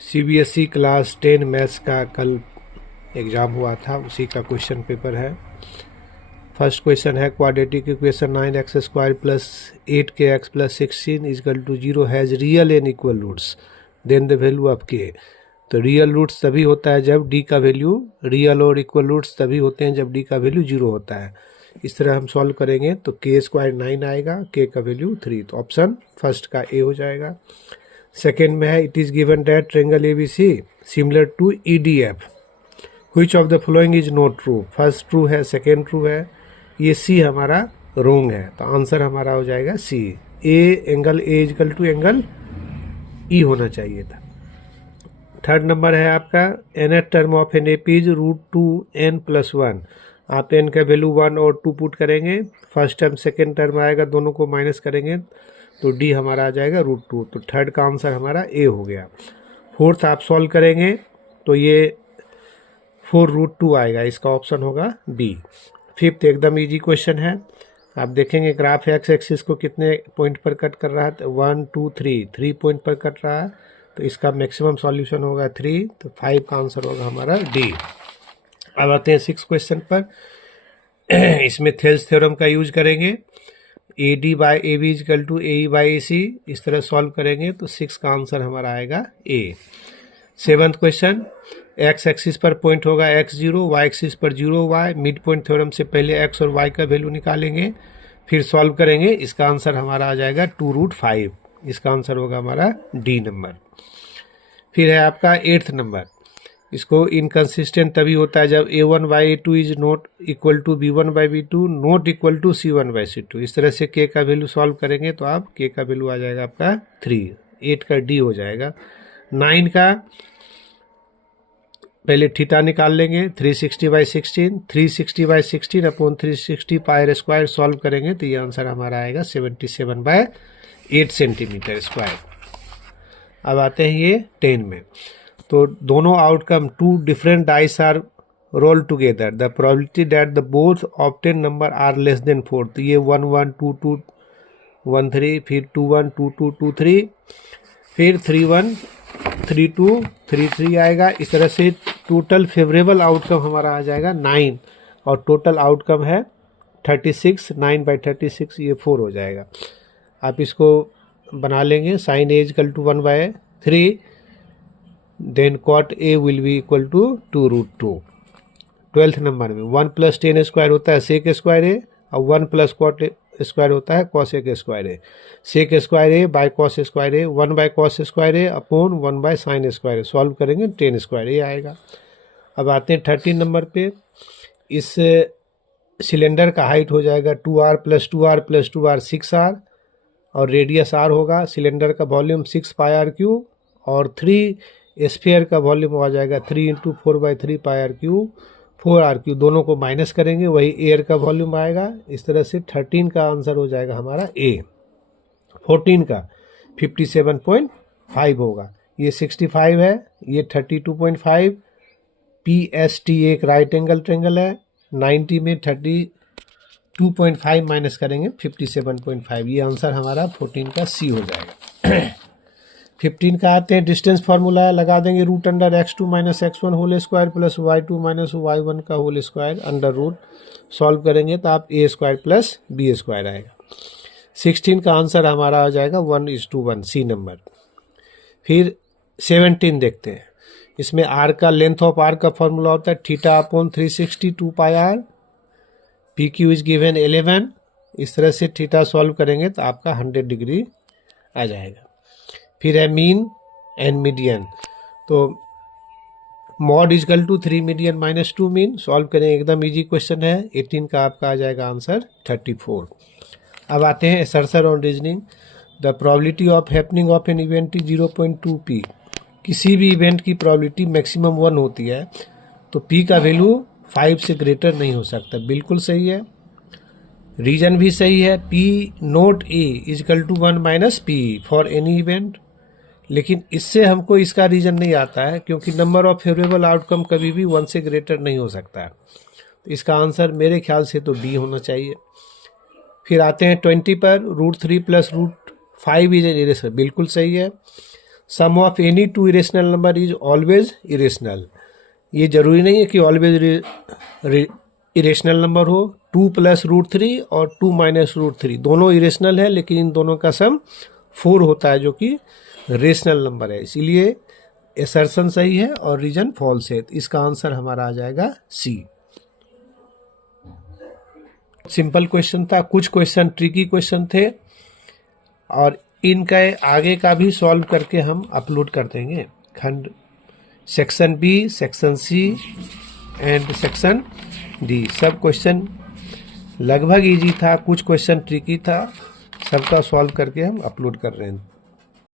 CBSE class 10 maths का कल exam हुआ था, उसी का क्वेश्चन पेपर है। फर्स्ट क्वेश्चन है quadratic equation 9x² plus 8kx plus 16 is equal to 0 has real and equal roots, then the value of K. तो रियल रूट्स तभी होता है जब डी का वैल्यू, रियल और इक्वल रूट्स तभी होते हैं जब डी का वैल्यू 0 होता है। इस तरह हम सॉल्व करेंगे तो k² 9 आएगा, k का वैल्यू 3, तो ऑप्शन फर्स्ट का ए हो जाएगा। सेकेंड में है it is given that triangle ABC similar to EDF, which of the following is not true. First true है, सेकेंड ट्रू है, ये सी हमारा रोंग है, तो आंसर हमारा हो जाएगा C. Angle A equal to angle E होना चाहिए था। थर्ड नंबर है आपका nth term of an AP is √2n+1। आप n का वैल्यू 1 और 2 पुट करेंगे, फर्स्ट टर्म सेकेंड टर्म आएगा, दोनों को माइनस करेंगे तो डी हमारा आ जाएगा √2, तो थर्ड का आंसर हमारा ए हो गया। फोर्थ आप सॉल्व करेंगे तो ये 4√2 आएगा, इसका ऑप्शन होगा बी। फिफ्थ एकदम इजी क्वेश्चन है, आप देखेंगे ग्राफ एक्स एक्सिस को कितने पॉइंट पर कट कर रहा है, तो 1 2 3 पॉइंट पर कट रहा है, तो इसका मैक्सिमम सॉल्यूशन होगा 3, तो 5 का आंसर होगा हमारा डी। अब आते हैं 6 क्वेश्चन पर। इसमें थेल्स थ्योरम का यूज करेंगे, AD/AB इजकल टू AE/AC, इस तरह सॉल्व करेंगे तो 6 का आंसर हमारा आएगा ए। सेवंथ क्वेश्चन, एक्स एक्सिस पर पॉइंट होगा x0, y एक्सिस पर 0y, मिड पॉइंट थ्योरम से पहले x और y का वैल्यू निकालेंगे, फिर सॉल्व करेंगे, इसका आंसर हमारा आ जाएगा 2√5, इसका आंसर होगा हमारा डी नंबर। फिर है आपका 8th नंबर, इसको इनकंसिस्टेंट तभी होता है जब A1/A2 is not equal to B1/B2 not equal to C1/C2। इस तरह से k का वैल्यू सॉल्व करेंगे तो आप k का वैल्यू आ जाएगा आपका 3, 8 का डी हो जाएगा। 9 का पहले थीटा निकाल लेंगे, 360/16, 360/16 अपॉन 360 πr² सॉल्व करेंगे तो ये आंसर हमारा आएगा 77/8 सेंटीमीटर स्क्वायर। अब आते हैं ये 10 में, तो दोनों outcome, 2 different dice are roll together, the probability that the both obtain number are less than 4, तो ये 1 1 2 2 1 3, फिर 2 1 2 2 2 3, फिर 3 1 3 2 3 3 आएगा। इस तरह से टोटल फेवरेबल आउटकम हमारा आ जाएगा 9, और टोटल आउटकम है 36, 9/36, ये 4 हो जाएगा। आप इसको बना लेंगे, sin A is equal to 1/3, then cot A will be equal to 2√2। 12th number में 1 + tan² होता है sec² A, और 1 + cot² होता है cos² A। sec² A by cos² A, 1/cos² A upon 1/sin² solve करेंगे tan² A आएगा। अब आते हैं 13 नंबर पे, इस सिलेंडर का हाइट हो जाएगा 2r + 2r + 2r 6r, और रेडियस r होगा, सिलेंडर का वॉल्यूम 6 πr3, और 3 स्फीयर का वॉल्यूम आ जाएगा 3 × 4/3 πr3 4r3, दोनों को माइनस करेंगे, वही एयर का वॉल्यूम आएगा। इस तरह से 13 का आंसर हो जाएगा हमारा ए। 14 का 57.5 होगा, ये 65 है, ये 32.5। PST एक राइट एंगल ट्रायंगल है, 90 में 32.5 माइनस करेंगे 57.5, ये आंसर हमारा 14 का सी हो जाएगा। 15 का आते हैं, डिस्टेंस फार्मूला लगा देंगे, √(x2 - x1) whole square plus y2 - y1 का whole square under root, solve करेंगे तो आप a² + b² आएगा। 16 का आंसर हमारा आ जाएगा 1:1, सी नंबर। फिर 17 देखते हैं, इसमें r का लेंथ ऑफ r का फॉर्मूला होता है θ/360 2 πr, PQ इज गिवन 11, इस तरह से थीटा सॉल्व करेंगे तो आपका 100 डिग्री आ जाएगा। फिर है मीन एंड मीडियन, तो mode equal to 3 median - 2 mean, solve करें, एकदम इजी क्वेश्चन है। 18 का आपका आ जाएगा आंसर 34। अब आते हैं assertion on reasoning, the probability of happening of an event is 0.2p, किसी भी इवेंट की प्रोबेबिलिटी मैक्सिमम 1 होती है, तो p का वैल्यू 5 से ग्रेटर नहीं हो सकता, बिल्कुल सही है। रीजन भी सही है, p not a is equal to 1 - p for any event, लेकिन इससे हमको इसका रीजन नहीं आता है, क्योंकि नंबर ऑफ फेवरेबल आउटकम कभी भी 1 से ग्रेटर नहीं हो सकता है, तो इसका आंसर मेरे ख्याल से तो डी होना चाहिए। फिर आते हैं 20 पर, √3 + √5 इज एन इरेशर, बिल्कुल सही है। Sum of any two irrational number is always irrational. ये जरूरी नहीं है कि ऑलवेज इरेशनल नंबर हो। 2 प्लस रूट 3 और 2 माइनस रूट 3 दोनों इरेशनल है, लेकिन इन दोनों का सम 4 होता है जो कि रेशनल नंबर है। इसीलिए एसर्शन सही है और रीजन फॉल्स है। इसका आंसर हमारा आ जाएगा सी। सिंपल क्वेश्चन था, कुछ क्वेश्चन ट्रिकी क्वेश्चन थे और इनका आगे का भी सॉल्व करके हम अपलोड कर देंगे। खंड section B, section C and section D, सब क्वेश्चन लगभग इजी था, कुछ क्वेश्चन ट्रिकी था, सबका सॉल्व करके हम अपलोड कर रहे हैं।